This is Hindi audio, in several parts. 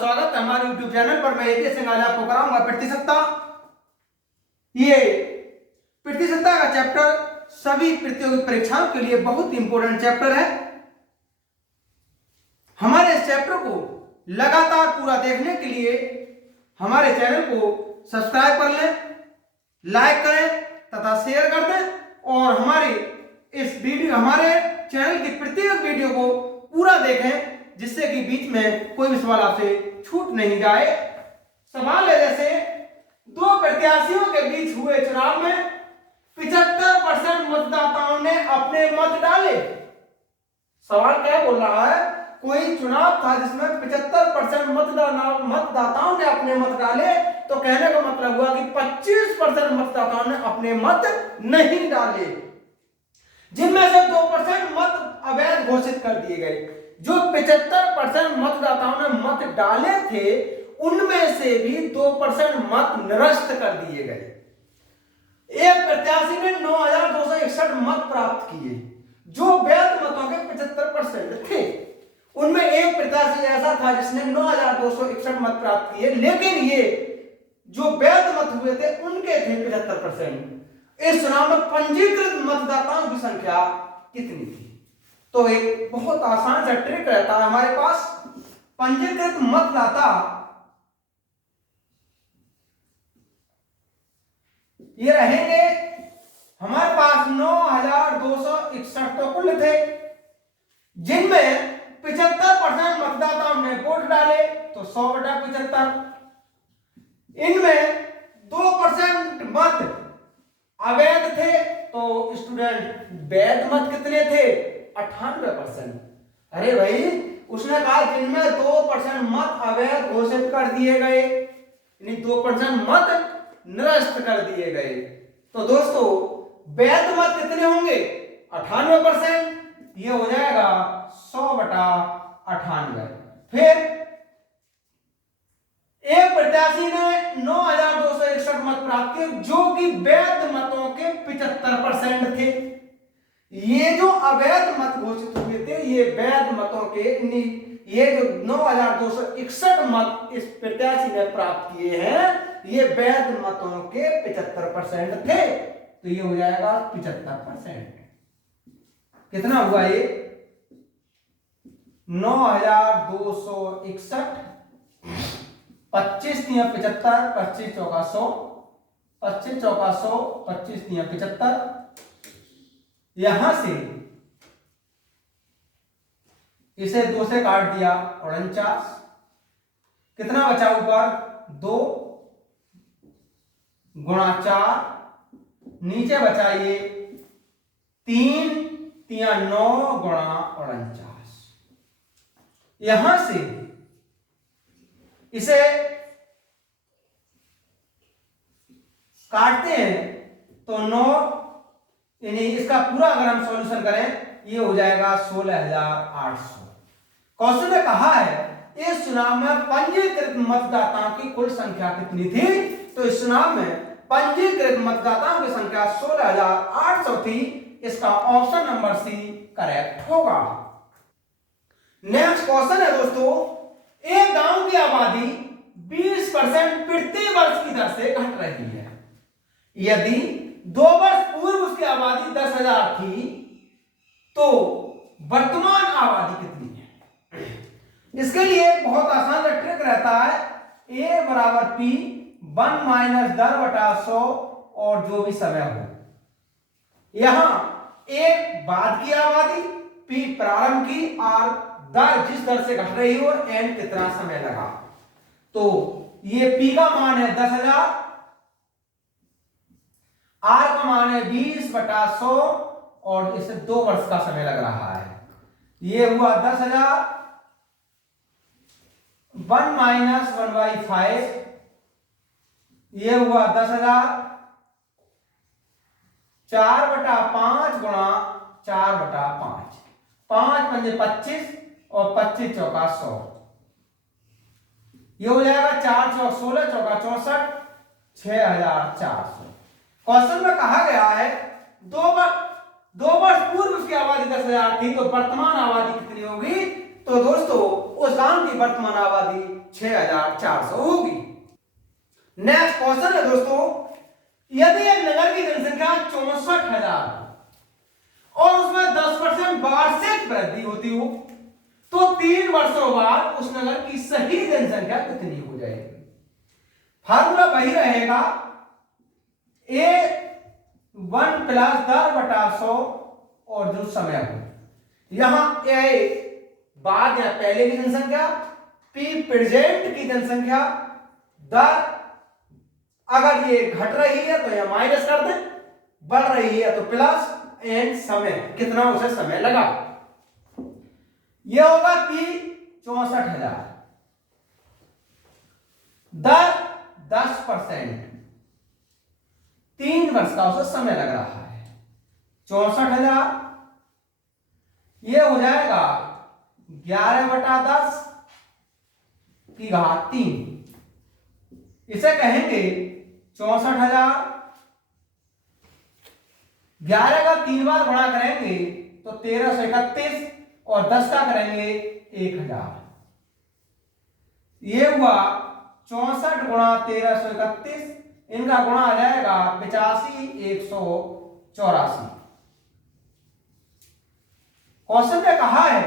स्वागत है हमारे YouTube चैनल पर। मैं एक सिंह आज आपको कराऊंगा प्रतिशतता। ये प्रतिशतता का चैप्टर सभी प्रतियोगी परीक्षाओं के लिए बहुत इंपॉर्टेंट चैप्टर है। हमारे इस चैप्टर को लगातार पूरा देखने के लिए हमारे चैनल को सब्सक्राइब कर लें, लाइक करें तथा शेयर कर दें और हमारे चैनल की प्रत्येक वीडियो को पूरा देखें, जिससे कि बीच में कोई भी सवाल आपसे छूट नहीं जाए। सवाल है जैसे दो प्रत्याशियों के बीच हुए चुनाव में 75% मतदाताओं ने अपने मत डाले। सवाल क्या बोल रहा है, कोई चुनाव था जिसमें 75% मतदाताओं ने अपने मत डाले, तो कहने का मतलब हुआ कि 25% मतदाताओं ने अपने मत नहीं डाले, जिनमें से 2% मत अवैध घोषित कर दिए गए। जो 75% मतदाताओं ने मत डाले थे, उनमें से भी 2% मत निरस्त कर दिए गए। एक प्रत्याशी ने 9,261 मत प्राप्त किए, जो वैध मतों के 75% थे। उनमें एक प्रत्याशी ऐसा था जिसने 9,261 मत प्राप्त किए, लेकिन ये जो वैध मत हुए थे उनके थे 75%। इस चुनाव में पंजीकृत मतदाताओं की संख्या कितनी थी? तो एक बहुत आसान सा ट्रिक रहता है हमारे पास। पंजीकृत मतदाता ये रहेंगे हमारे पास 9,261 तो कुल थे, जिनमें 75% मतदाताओं ने वोट डाले, तो 100/75। इनमें 2% मत अवैध थे, तो स्टूडेंट वैध मत कितने थे? 98%। अरे भाई, उसने कहा जिनमें 2% मत अवैध घोषित कर दिए गए, यानी 2% मत निरस्त कर दिए गए। तो दोस्तों वैध मत कितने होंगे? 98%। ये हो जाएगा 100/98। फिर एक प्रत्याशी ने 9,261 मत प्राप्त किए, जो कि वैध मतों के 75% थे। ये जो अवैध मत घोषित हुए थे, ये वैध मतों के, ये जो 9,261 मत इस प्रत्याशी ने प्राप्त किए हैं, ये वैध मतों के 75% थे। तो ये हो जाएगा 75%। कितना हुआ ये? 9,261, 25 × 75, 25 × 100, 25 × 100, 25 × 75। यहां से इसे 2 से काट दिया, 49। कितना बचा ऊपर? 2 × 4, नीचे बचा ये 3 × 9 × 49। यहां से इसे काटते हैं तो 9, यानी इसका पूरा अगर हम सॉल्यूशन करें, ये हो जाएगा 16,800। क्वेश्चन में कहा है इस चुनाव में पंजीकृत मतदाताओं की कुल संख्या कितनी थी? तो इस चुनाव में पंजीकृत मतदाताओं की संख्या 16,800 थी। इसका ऑप्शन नंबर सी करेक्ट होगा। नेक्स्ट क्वेश्चन है दोस्तों, एक गांव की आबादी 20% प्रति वर्ष की दर से घट रही है। यदि 2 वर्ष पूर्व उसकी आबादी 10,000 थी, तो वर्तमान आबादी कितनी है? इसके लिए बहुत आसान ट्रिक रहता है। A = P 1 - 10/100 और जो भी समय हो। यहां A बाद की आबादी, P प्रारंभ की, और दर जिस दर से घट रही हो, n कितना समय लगा। तो ये P का मान है 10,000, R का मान है 20/100 और इसे 2 वर्ष का समय लग रहा है। ये हुआ 10,000, 1 - 1/5, ये हुआ 10,000, 4/5 × 4/5, 5 × 5 = 25 और 25 × 4 = 100। ये हो जाएगा 4 × 4 = 16, 4 × 4 = 64, 6,400। क्वेश्चन में कहा गया है 2 वर्ष पूर्व उसकी आबादी 10,000 थी, तो वर्तमान आबादी कितनी होगी? तो दोस्तों उस गांव की वर्तमान आबादी 6400 होगी। नेक्स्ट क्वेश्चन है दोस्तों, यदि एक नगर की जनसंख्या 64,000 और उसमें 10% वार्षिक वृद्धि होती हो तो 3 वर्षों बाद उस नगर की सही जनसंख्या कितनी हो जाएगी? फार्मूला वही रहेगा, A1 प्लस 10/100 और जो समय हो, यहां A बाद या पहले की जनसंख्या, P प्रेजेंट की जनसंख्या, दर अगर ये घट रही है तो यह माइनस कर दें, बढ़ रही है तो प्लस, एंड समय कितना उसे समय लगा, यह होगा कि 64,000, दर 10%, 3 वर्ष का उसे समय लग रहा है। 64,000 यह हो जाएगा 11/10 की घात 3, इसे कहेंगे 64,000, 11 का 3 बार गुणा करेंगे तो 1331 और 10 का करेंगे 1000, ये हुआ 64 गुणा 1331, इनका गुणा आ जाएगा 85,184। क्वेश्चन में कहा है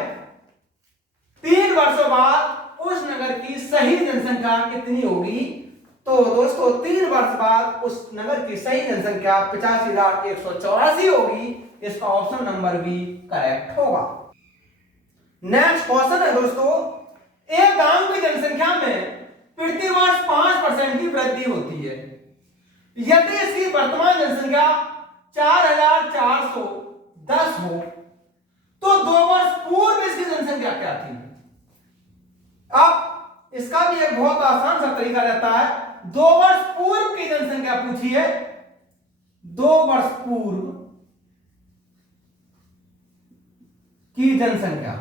3 वर्षों बाद उस नगर की सही जनसंख्या कितनी होगी? तो दोस्तों 3 वर्ष बाद उस नगर की सही जनसंख्या 85,184 होगी। इसका ऑप्शन नंबर बी करेक्ट होगा। नेक्स्ट क्वेश्चन है दोस्तों, एक गांव की जनसंख्या में प्रति वर्ष 5% की वृद्धि होती है। यदि इसकी वर्तमान जनसंख्या 4,410 हो तो 2 वर्ष पूर्व इसकी जनसंख्या क्या थी? अब इसका भी एक बहुत आसान सा तरीका रहता है, 2 वर्ष पूर्व की जनसंख्या पूछी है, 2 वर्ष पूर्व की जनसंख्या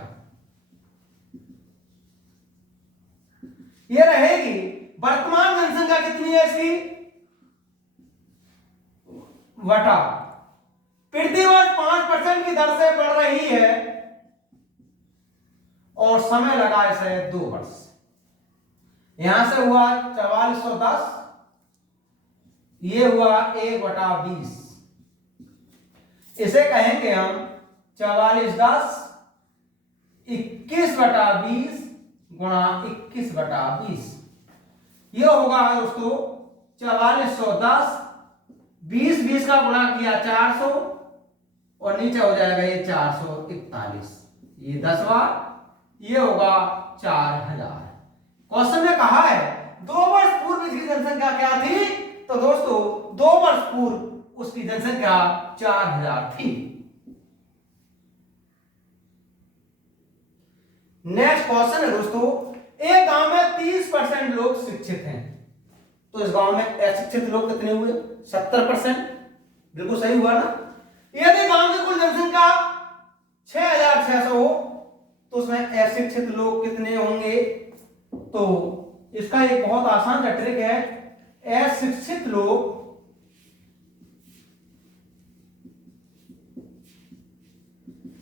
ये रहेगी, वर्तमान जनसंख्या कितनी है इसकी, वटा प्रति वर्ष 5% की दर से बढ़ रही है और समय लगा इसे 2 वर्ष। यहां से हुआ 4410, ये हुआ 1/20, इसे कहेंगे हम 4410 21/20 गुणा 21/20, ये होगा दोस्तों 4410, 20 का गुणा किया 400 और नीचे हो जाएगा ये 441, ये 10 बार, ये होगा 4000। क्वेश्चन में कहा है 2 वर्ष पूर्व इसकी जनसंख्या क्या थी? तो दोस्तों 2 वर्ष पूर्व उसकी जनसंख्या 4000 थी। नेक्स्ट क्वेश्चन है दोस्तों, एक गांव में 30% लोग शिक्षित हैं, तो इस गांव में अशिक्षित लोग कितने हुए? 70%, बिल्कुल सही हुआ ना। यदि गांव की कुल जनसंख्या 6,600 हो तो उसमें अशिक्षित लोग कितने होंगे? तो इसका एक बहुत आसान ट्रिक है, अशिक्षित लोग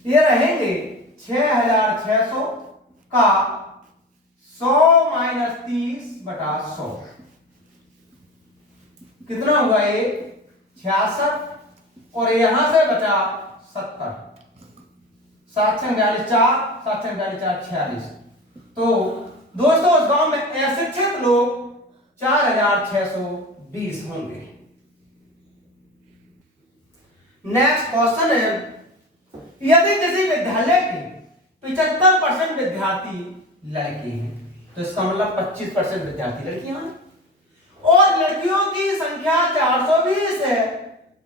ये रहेंगे 6,600 का 100 माइनस 30/100, कितना हुआ ये 66 और यहां से बचा 70, 7 4 7 4 46। तो दोस्तों उस गांव में अशिक्षित लोग 4,620 होंगे। नेक्स्ट क्वेश्चन है, यदि किसी विद्यालय के 75% विद्यार्थी लड़के हैं तो इसका मतलब 25% विद्यार्थी लड़कियां हैं और लड़कियों की संख्या 420 है,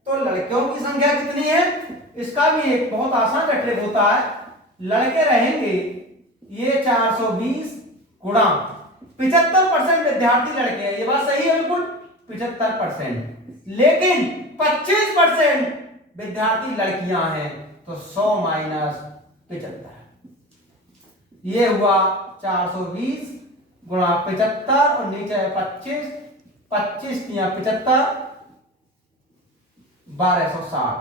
तो लड़कियों की संख्या कितनी है? इसका भी एक बहुत आसान ट्रिक होता है, लड़के रहेंगे ये 420 गुणा 75% विद्यार्थी लड़के हैं, ये बात सही है बिल्कुल 75%, लेकिन 25% विद्यार्थी लड़कियां हैं तो 100 माइनस 75, ये हुआ 420 गुणा 75 और नीचे है 25, 25 या 75 1260,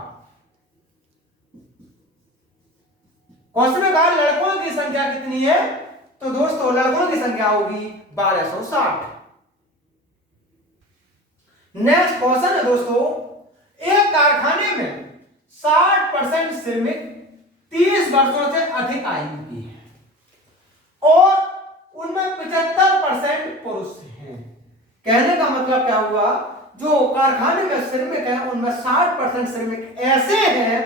क्वेश्चन में कहा लड़कों की संख्या कितनी है, तो दोस्तों लड़कों की संख्या होगी 1260। नेक्स्ट क्वेश्चन है दोस्तों, एक कारखाने में 60% श्रमिक 30 वर्षों से अधिक आयु की है और उनमें 75% पुरुष हैं। कहने का मतलब क्या हुआ, जो कारखाने में श्रमिक हैं उनमें 60% श्रमिक ऐसे हैं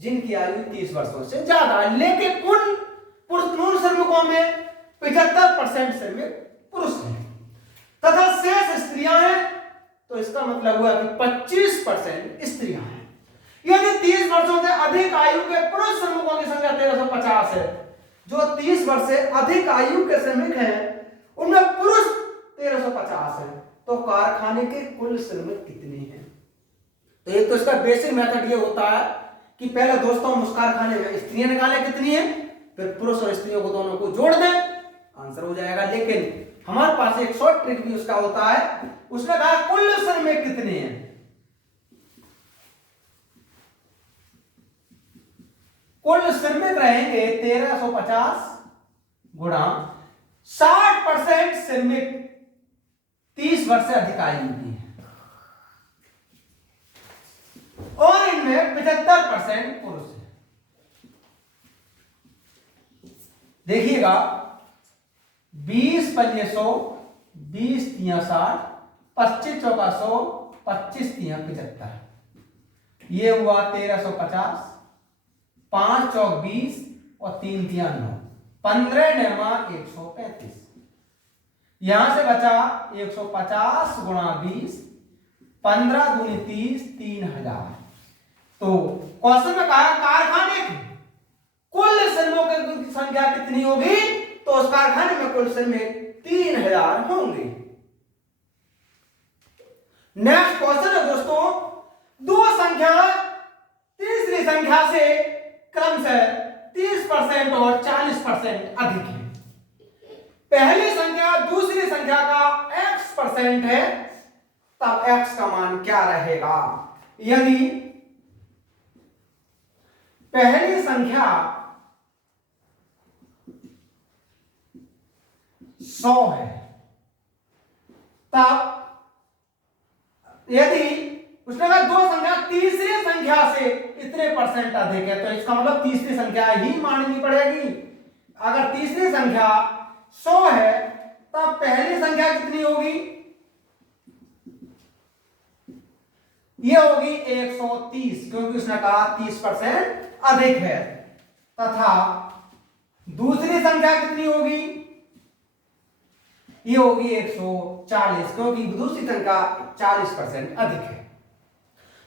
जिनकी आयु 30 वर्षों से ज्यादा है, लेकिन उन पुरुष श्रमिकों में 75% श्रमिक पुरुष हैं तथा शेष स्त्रियां हैं। तो इसका मतलब हुआ कि 25% स्त्रियां हैं। यदि 30 वर्षों से अधिक आयु के पुरुष श्रमिकों की संख्या 1350 है, जो 30 वर्ष से अधिक आयु के श्रमिक हैं उनमें पुरुष 1350 है, तो कारखाने के कुल श्रमिक कितने हैं। तो एक तो इसका बेसिक मेथड ये होता है कि पहले दोस्तों हम उस कारखाने में स्त्रियां निकालें कितनी है, फिर पुरुष और स्त्रियों को दोनों को जोड़ दें, आंसर हो जाएगा। लेकिन हमारे पास एक शॉर्ट ट्रिक भी उसका होता है, उसने कहा कुल श्रमिक कितने हैं। कुल श्रमिक रहेंगे 1350 गुणा 60% श्रमिक 30 वर्ष से अधिक आयु की है और इनमें 75% पुरुष है। देखिएगा 20 पंजे 100, 20 तिया 60, 25 चौका 100, 25 तिया 75, ये हुआ 1350, 5 चौक 20 और 3 तिया 9, 15 नेमा 135। यहां से बचा 150 गुणा 20, 15 दूनी 30, 3000। तो क्वेश्चन में कहा कारखाने की कुल श्रमिकों की संख्या कितनी होगी, तो उस कारखाने में कुल श्रमिक 3000 होंगे। नेक्स्ट क्वेश्चन है दोस्तों, दो संख्या तीसरी संख्या से क्रमशः 30% और 40% अधिक है। पहली संख्या दूसरी संख्या का x% है, तब x का मान क्या रहेगा। यदि पहली संख्या 100 है, तब यदि उसने कहा दो संख्या तीसरी संख्या से इतने % अधिक है, तो इसका मतलब तीसरी संख्या ही माननी पड़ेगी। अगर तीसरी संख्या 100 है, तब पहली संख्या कितनी होगी, ये होगी 130, क्योंकि उसने कहा 30% अधिक है। तथा दूसरी संख्या कितनी होगी, ये होगी 140, क्योंकि दूसरी संख्या 40% अधिक है।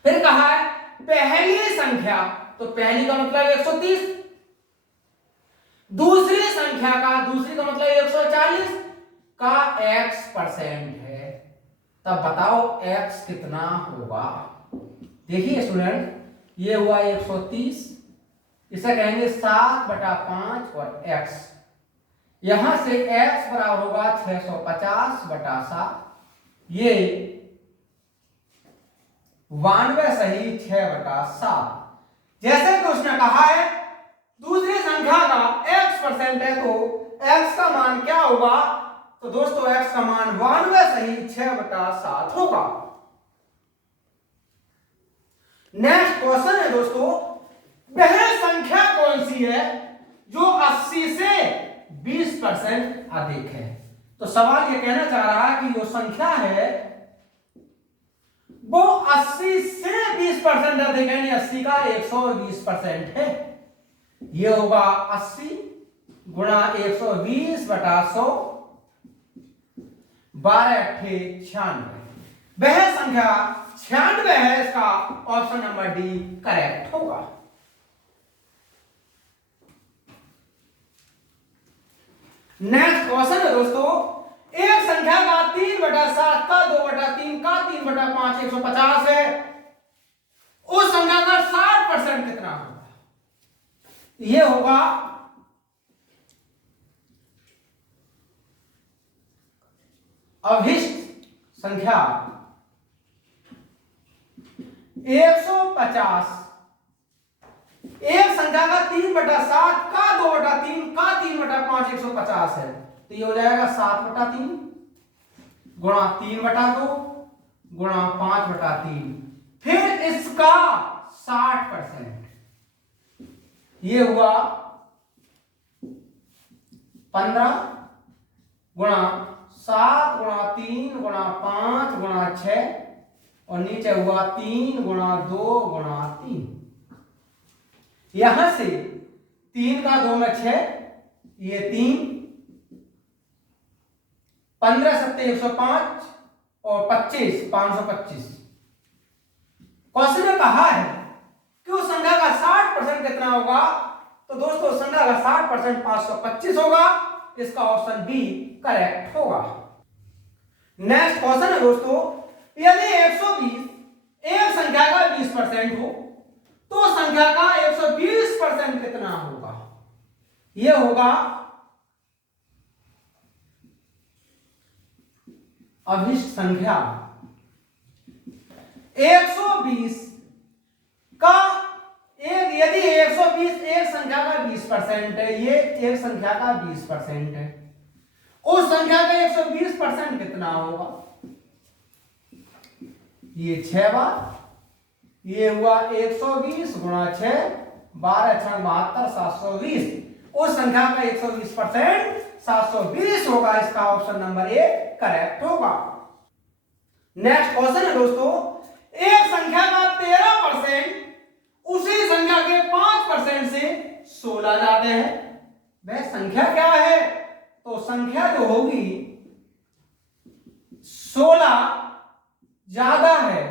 फिर कहा है पहली संख्या, तो पहली का मतलब 130, दूसरी संख्या का दूसरी का मतलब 140 का x% है, तब बताओ x कितना होगा। देखिए स्टूडेंट, ये हुआ 130, इसे कहेंगे 7/5 और x, यहां से x बराबर होगा 650/7, ये 92 सही 6/7। जैसे कि उसने कहा है दूसरी संख्या का x% है, तो x का मान क्या होगा, तो दोस्तों x का मान 92 सही 6/7 होगा। नेक्स्ट क्वेश्चन है दोस्तों, वह संख्या कौन सी है जो 80 से 20% अधिक है। तो सवाल ये कहना चाह रहा है कि जो संख्या है वो 80 से 20% अधिक है, यानी 80 का 120% है। ये होगा 80 गुणा 120/100, 12×8 = 96। वह संख्या 96 है, इसका ऑप्शन नंबर डी करेक्ट होगा। नेक्स्ट क्वेश्चन है दोस्तों, एक संख्या का 3/7 का 2/3 का 3/5 150 है, उस संख्या का 60% कितना होगा। यह होगा अभिष्ट संख्या 150 एक संख्या का 3/7 का 2/3 का 3/5 150 है, तो ये हो जाएगा 7/3 गुणा 3/2 गुणा 5/3, फिर इसका 60%, ये हुआ 15 गुणा 7 गुणा 3 गुणा 5 गुणा 6 और नीचे हुआ 3 गुणा 2 गुणा 3। यहां से 3 का 2 में 6, ये 3, 15 7 105 और 25 525। क्वेश्चन में कहा है कि उस संख्या का 60% कितना होगा, तो दोस्तों संख्या का 60% 525 होगा, इसका ऑप्शन बी करेक्ट होगा। नेक्स्ट क्वेश्चन है दोस्तों, यदि 120 एक संख्या का 20% हो तो संख्या का 120% कितना होगा, यह होगा अभिष्ट संख्या 120 का एक, यदि 120 एक संख्या का 20% है, ये एक संख्या का 20% है, उस संख्या का 120% कितना होगा, ये 6 बार, ये हुआ 120 गुणा 6 12 6 72 720, उस संख्या का 120% 720 होगा, इसका ऑप्शन नंबर ए करेक्ट होगा। नेक्स्ट क्वेश्चन है दोस्तों, एक संख्या का 13% उसी संख्या के 5% से 16 जाते हैं, वह संख्या क्या है, तो संख्या जो होगी 16 ज्यादा है,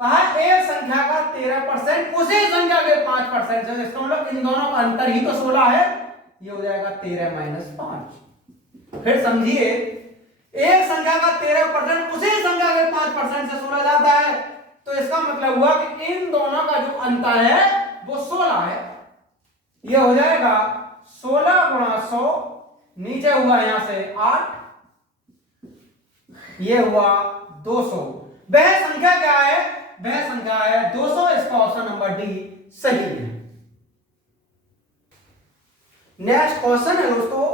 कहा एक संख्या का 13% उसी संख्या के 5% से, इसका मतलब इन दोनों का अंतर ही तो 16 है, ये हो जाएगा 13 - 5। फिर समझिए, एक संख्या का 13% उसी संख्या के 5% से 16 जाता है, तो इसका मतलब हुआ कि इन दोनों का जो अंतर है वो 16 है, ये हो जाएगा 16 गुणा 100, नीचे हुआ यहां से 8, ये हुआ 200, वह संख्या क्या है, वह संख्या है 200, इसका ऑप्शन नंबर डी सही है। नेक्स्ट क्वेश्चन है दोस्तों,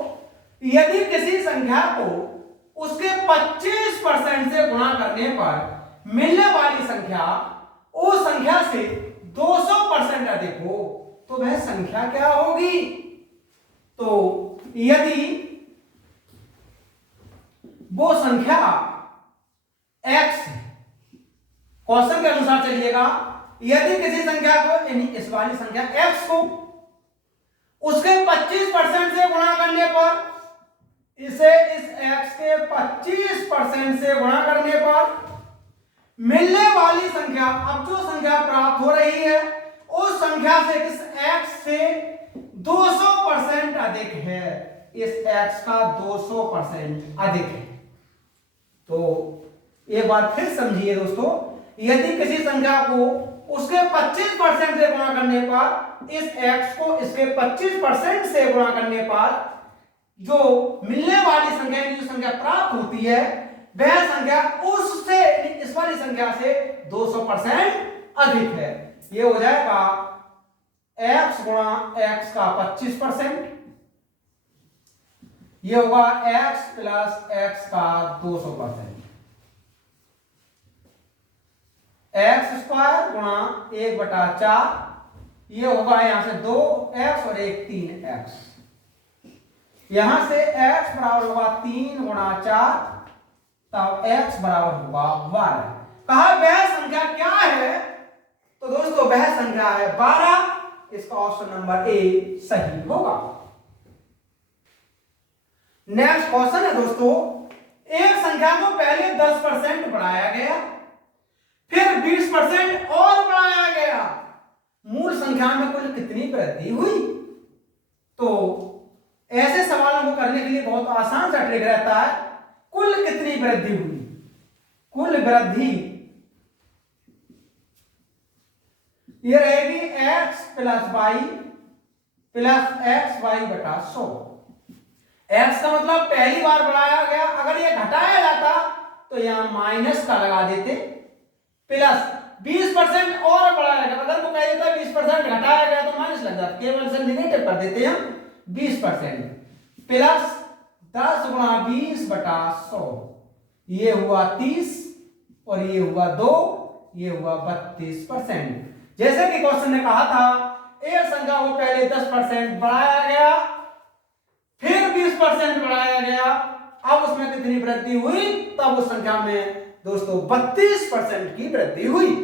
यदि किसी संख्या को उसके 25% से गुणा करने पर मिलने वाली संख्या उस संख्या से 200% अधिक हो, तो वह संख्या क्या होगी, तो यदि वो संख्या x है, क्वेश्चन के अनुसार चलिएगा, यदि किसी संख्या को यानी इस वाली संख्या x को उसके 25% से गुणा करने पर, इसे इस x के 25% से गुणा करने पर मिलने वाली संख्या, अब जो संख्या प्राप्त हो रही है उस संख्या से इस x से 200% अधिक है, इस x का 200% अधिक है। तो एक बात फिर समझिए दोस्तों, यदि किसी संख्या को उसके 25% से गुणा करने पर, इस x को इसके 25% से गुणा करने पर जो मिलने वाली संख्या की जो संख्या प्राप्त होती है वह संख्या उससे इस वाली संख्या से 200% अधिक है, ये हो जाएगा x गुणा x का 25%, ये होगा x प्लस x का 200%, x स्क्वायर गुणा 1/4, ये होगा यहां से 2x और 1 3x, यहां से x बराबर होगा 3 गुणा 4, तब x बराबर होगा 12। कहा वह संख्या क्या है, तो दोस्तों वह संख्या है 12, इसका ऑप्शन नंबर ए सही होगा। नेक्स्ट क्वेश्चन है दोस्तों, एक संख्या को पहले 10% बढ़ाया गया, फिर 20% और बढ़ाया गया, मूल संख्या में कुल कितनी वृद्धि हुई, तो ऐसे सवालों को करने के लिए बहुत आसान सा ट्रिक रहता है, कुल कितनी वृद्धि हुई, कुल वृद्धि ये रहेगी x plus y plus x y बटा 100। x का मतलब पहली बार बढ़ाया गया, अगर ये घटाया जाता तो यहां माइनस का लगा देते, प्लस 20% और बढ़ाया गया, अगर वो कहे तो 20% घटाया गया तो माइनस लग जाता, केवल से निगेटिव कर देते हैं हम 20% प्लस 10 गुणा 20 बटा 100, ये हुआ 30 और ये हुआ 2, ये हुआ 32%। जैसे कि क्वेश्चन ने कहा था एक संख्या को पहले 10% बढ़ाया गया फिर 20% बढ़ाया गया, अब उसमें कितनी वृद्धि हुई, तब उस संख्या में दोस्तों 32% की वृद्धि हुई।